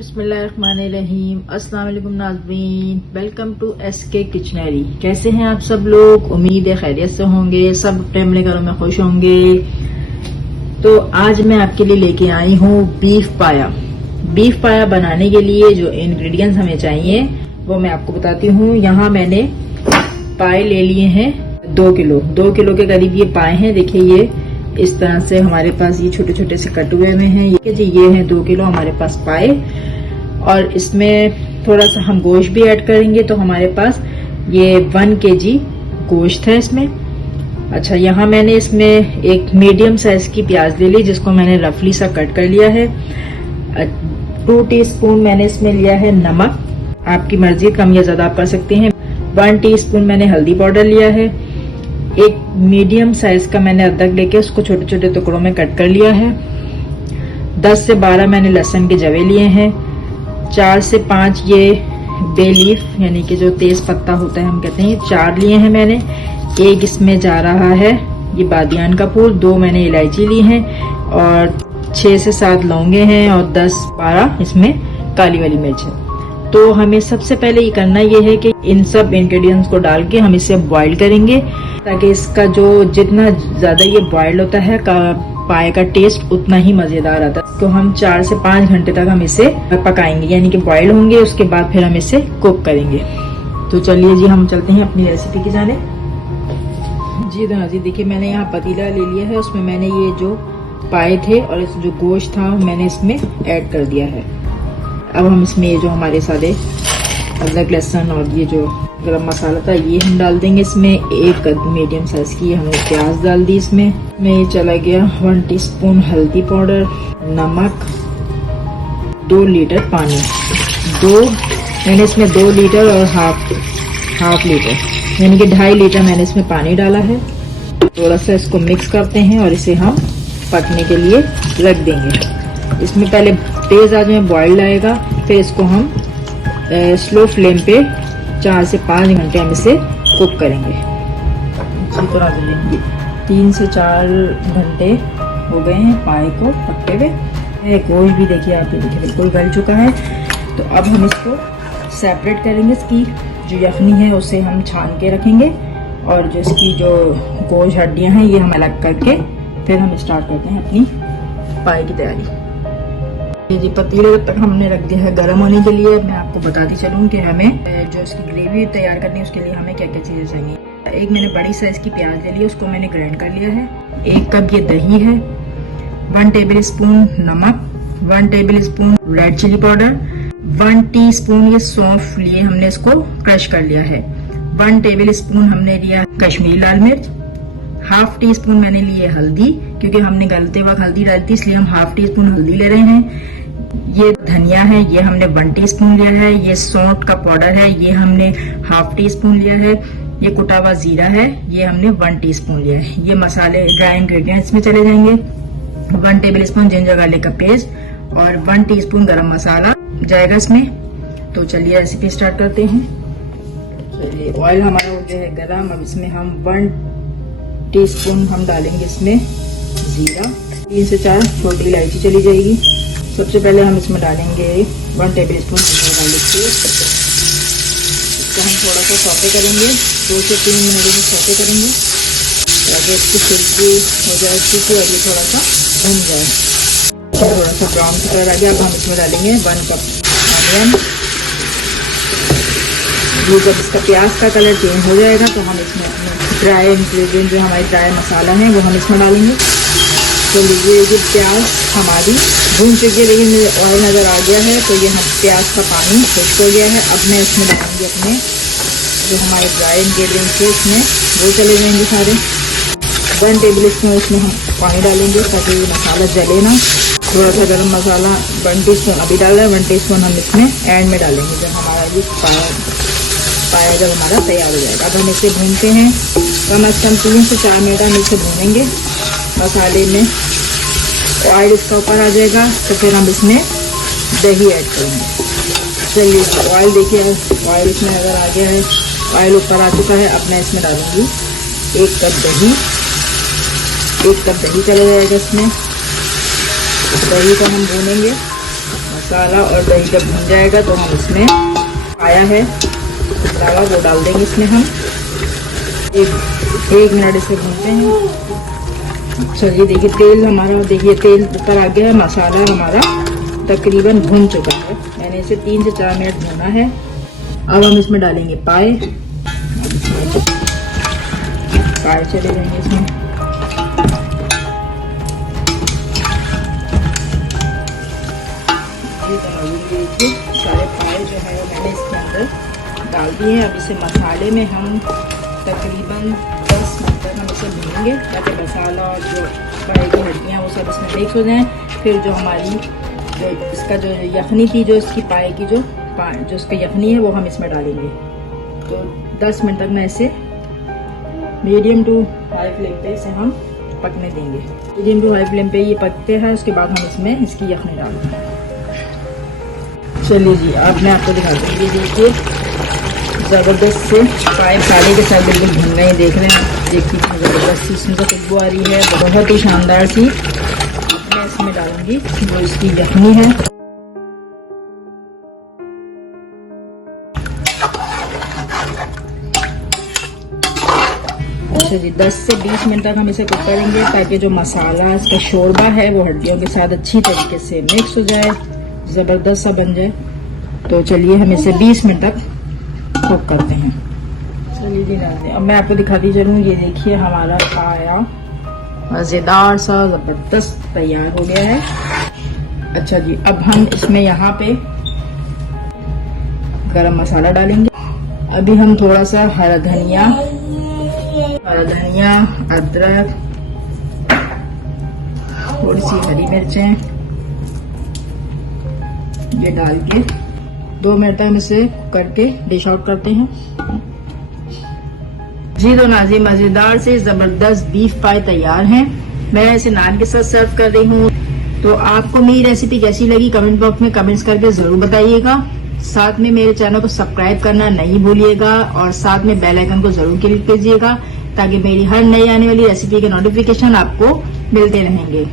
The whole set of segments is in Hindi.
बिस्मिल्लाहिर्रहमानिर्रहीम। अस्सलाम वालेकुम नाज़रीन, वेलकम टू SK किचनरी। कैसे हैं आप सब लोग? उम्मीद है खैरियत से होंगे, सब अपने अपने घरों में खुश होंगे। तो आज मैं आपके लिए लेके आई हूँ बीफ पाया। बीफ पाया बनाने के लिए जो इंग्रेडिएंट्स हमें चाहिए वो मैं आपको बताती हूँ। यहाँ मैंने पाए ले लिए हैं 2 किलो के करीब ये पाए हैं। देखिए ये इस तरह से हमारे पास ये छोटे छोटे से कट हुए में हैं। ये हैं 2 किलो हमारे पास पाए, और इसमें थोड़ा सा हम गोश्त भी ऐड करेंगे। तो हमारे पास ये 1 kg गोश्त है इसमें। अच्छा, यहाँ मैंने इसमें एक मीडियम साइज की प्याज ले ली जिसको मैंने रफली सा कट कर लिया है। 2 टीस्पून मैंने इसमें लिया है नमक, आपकी मर्जी कम या ज्यादा आप कर सकते हैं। 1 टीस्पून मैंने हल्दी पाउडर लिया है। एक मीडियम साइज का मैंने अदरक लेके उसको छोटे छोटे टुकड़ों में कट कर लिया है। 10 से 12 मैंने लहसुन के जवे लिए हैं। 4 से 5 ये बे लीफ यानी कि जो तेज पत्ता होता है हम कहते हैं, 4 लिए हैं मैंने। एक इसमें जा रहा है ये बादियान का फूल। 2 मैंने इलायची ली हैं, और 6 से 7 लौंगे हैं, और 10-12 इसमें काली वाली मिर्च है। तो हमें सबसे पहले ये करना ये है कि इन सब इंग्रेडिएंट्स को डाल के हम इसे बॉईल करेंगे, ताकि इसका जो जितना ज्यादा ये बॉईल होता है पाए का टेस्ट उतना ही मजेदार आता है। तो हम 4 से 5 घंटे तक हम इसे पकाएंगे, यानी कि बॉईल होंगे। उसके बाद फिर हम इसे कुक करेंगे। तो चलिए जी, हम चलते हैं अपनी रेसिपी की जाने। जी जी, देखिए मैंने यहाँ पतीला ले लिया है, उसमें मैंने ये जो पाए थे और इस जो गोश्त था मैंने इसमें ऐड कर दिया है। अब हम इसमें ये जो हमारे सारे अदरक लहसुन और ये जो गरम मसाला था ये हम डाल देंगे इसमें। एक मीडियम साइज की हमने प्याज डाल दी इसमें। ये चला गया 1 टीस्पून हल्दी पाउडर, नमक, 2 लीटर पानी। मैंने इसमें 2 लीटर और हाफ लीटर यानी कि 2.5 लीटर मैंने इसमें पानी डाला है। थोड़ा सा इसको मिक्स करते हैं और इसे हम पकने के लिए रख देंगे। इसमें पहले तेज आंच में बॉइल्ड आएगा, फिर इसको हम स्लो फ्लेम पे 4 से 5 घंटे हम इसे कुक करेंगे। अच्छी तरह से 3 से 4 घंटे हो गए हैं पाए को पकते हुए। गोश्त भी देखिए आप देखिए बिल्कुल गल चुका है। तो अब हम इसको सेपरेट करेंगे। इसकी जो यखनी है उसे हम छान के रखेंगे, और जो इसकी जो गोश्त हड्डियां हैं ये हम अलग करके फिर हम स्टार्ट करते हैं अपनी पाए की तैयारी। जी पतीले तक हमने रख दिया है गर्म होने के लिए। मैं आपको बताती चलूँ कि हमें जो इसकी ग्रेवी तैयार करनी है उसके लिए हमें क्या क्या चीजें चाहिए। एक मैंने बड़ी साइज की प्याज ले ली, उसको मैंने ग्राइंड कर लिया है। 1 कप ये दही है। 1 टेबल स्पून नमक, 1 table spoon red chili powder, 1 teaspoon ये सौंफ लिए हमने इसको क्रश कर लिया है। 1 टेबल स्पून हमने लिया कश्मीरी लाल मिर्च। हाफ टी स्पून मैंने लिए हल्दी, क्योंकि हमने गलते वक्त हल्दी डाली थी इसलिए हम हाफ टी स्पून हल्दी ले रहे हैं। ये धनिया है, ये हमने 1 टीस्पून लिया है। ये सौंठ का पाउडर है, ये हमने हाफ टी स्पून लिया है। ये कुटा हुआ जीरा है, ये हमने 1 टीस्पून लिया है। ये मसाले ड्राई इंग्रेडिएंट्स में चले जाएंगे। 1 टेबल स्पून जिंजर गार्लिक का पेस्ट और 1 टीस्पून गरम मसाला जाएगा इसमें। तो चलिए रेसिपी स्टार्ट करते हैं। चलिए ऑयल हमारा हो गया है गरम। अब इसमें हम 1 टीस्पून हम डालेंगे इसमें जीरा। 3 से 4 छोटी इलायची चली जाएगी। सबसे पहले हम इसमें डालेंगे 1 table spoon ginger garlic paste. इसको हम थोड़ा सा सौते करेंगे, 2 से 3 मिनट में सौते करेंगे ताकि इसकी खुशबू हो जाए इसकी, और ये थोड़ा सा भून जाए। थोड़ा सा ब्राउन कलर आ गया। अब हम इसमें डालेंगे 1 कप ऑनियन। ये जब इसका प्याज का कलर चेंज हो जाएगा तो हम इसमें अपने ड्राई इंग्रेडिएंट जो हमारे ड्राई मसाला है वो हम इसमें डालेंगे। तो लीजिए ये प्याज हमारी भून चुकी है, लेकिन ऑयल नज़र आ गया है। तो ये हम प्याज का पानी खुश्क हो गया है। अब मैं इसमें डालूंगी अपने जो हमारे ड्राई इंग्रेडिएंट्स थे इसमें वो चले जाएंगे सारे। 1 टेबल स्पून इसमें हम पानी डालेंगे ताकि ये मसाला जले ना। थोड़ा सा गरम मसाला 1 टीस्पून अभी डाल रहा है, 1 टीस्पून हम इसमें एंड में डालेंगे जब हमारा ये पाया जब हमारा तैयार हो जाएगा। अब हम इसे भूनते हैं कम अज़ कम 3 से 4 मिनट हम इसे भूनेंगे मसाले में। ऑयल इसका ऊपर आ जाएगा तो फिर हम इसमें दही ऐड करेंगे। चलिए ऑयल देखिए, ऑयल इसमें नज़र आ गया है, ऑयल ऊपर आ चुका है। अब मैं इसमें डालूंगी 1 कप दही। 1 कप दही चला जाएगा इसमें। दही को हम भूनेंगे मसाला और दही जब भुन जाएगा तो हम इसमें आया है मसाला वो डाल देंगे इसमें हम। एक मिनट इसे भूनते हैं। चलिए देखिए तेल हमारा, देखिए तेल ऊपर आ गया है, मसाला हमारा तकरीबन भुन चुका है। मैंने इसे 3 से 4 मिनट भुना है। अब हम इसमें डालेंगे पाए चले जाएंगे इसमें। देखिए सारे पाए जो है मैंने इसके अंदर डाल दिए हैं। अब इसे मसाले में हम तकरीबन 10 मिनट तक हम इसे भूनेंगे ताकि मसाला और जो पाए की हड्डियाँ वो सब इसमें मिक्स हो जाएं। फिर जो हमारी जो इसका जो यखनी थी, जो इसकी पाए की जो इसका यखनी है वो हम इसमें डालेंगे। तो 10 मिनट तक मैं इसे मीडियम टू हाई फ्लेम पे इसे हम पकने देंगे। मीडियम टू हाई फ्लेम पे ये पकते हैं, उसके बाद हम इसमें इसकी यखनी डालेंगे। चलिए जी अब मैं आपको दिखाती हूँ। ये देखिए ज़बरदस्त से पाए मसाले के साथ बिल्कुल भुनना ही देख रहे हैं। देखिए ज़बरदस्त सी इसमें खुशबू आ रही है, बहुत ही शानदार सी। मैं इसमें डालूंगी जो इसकी यखनी है। अच्छा जी 10 से 20 मिनट तक हम इसे कुक करेंगे ताकि जो मसाला इसका शोरबा है वो हड्डियों के साथ अच्छी तरीके से मिक्स हो जाए, ज़बरदस्त सा बन जाए। तो चलिए हम इसे 20 मिनट तक कुक करते हैं। चलिए जी डालते हैं। अब मैं आपको दिखाती चलूँ। ये देखिए हमारा पाया मज़ेदार सा ज़बरदस्त तैयार हो गया है। अच्छा जी अब हम इसमें यहाँ पे गरम मसाला डालेंगे। अभी हम थोड़ा सा हरा धनिया, अदरक, थोड़ी सी हरी मिर्चें ये डाल के 2 मिनट तक हम इसे करके डिश आउट करते हैं। जी तो नाज़रीन मजेदार से जबरदस्त बीफ पाए तैयार हैं। मैं इसे नान के साथ सर्व कर रही हूँ। तो आपको मेरी रेसिपी कैसी लगी कमेंट बॉक्स में कमेंट्स करके जरूर बताइएगा। साथ में मेरे चैनल को सब्सक्राइब करना नहीं भूलिएगा और साथ में बेल आइकन को जरूर क्लिक कीजिएगा ताकि मेरी हर नई आने वाली रेसिपी के नोटिफिकेशन आपको मिलते रहेंगे।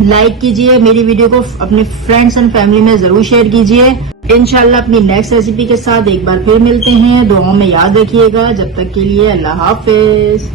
लाइक कीजिए, मेरी वीडियो को अपने फ्रेंड्स एंड फैमिली में जरूर शेयर कीजिए। इंशाल्लाह अपनी नेक्स्ट रेसिपी के साथ एक बार फिर मिलते हैं। दुआओं में याद रखिएगा। जब तक के लिए अल्लाह हाफिज।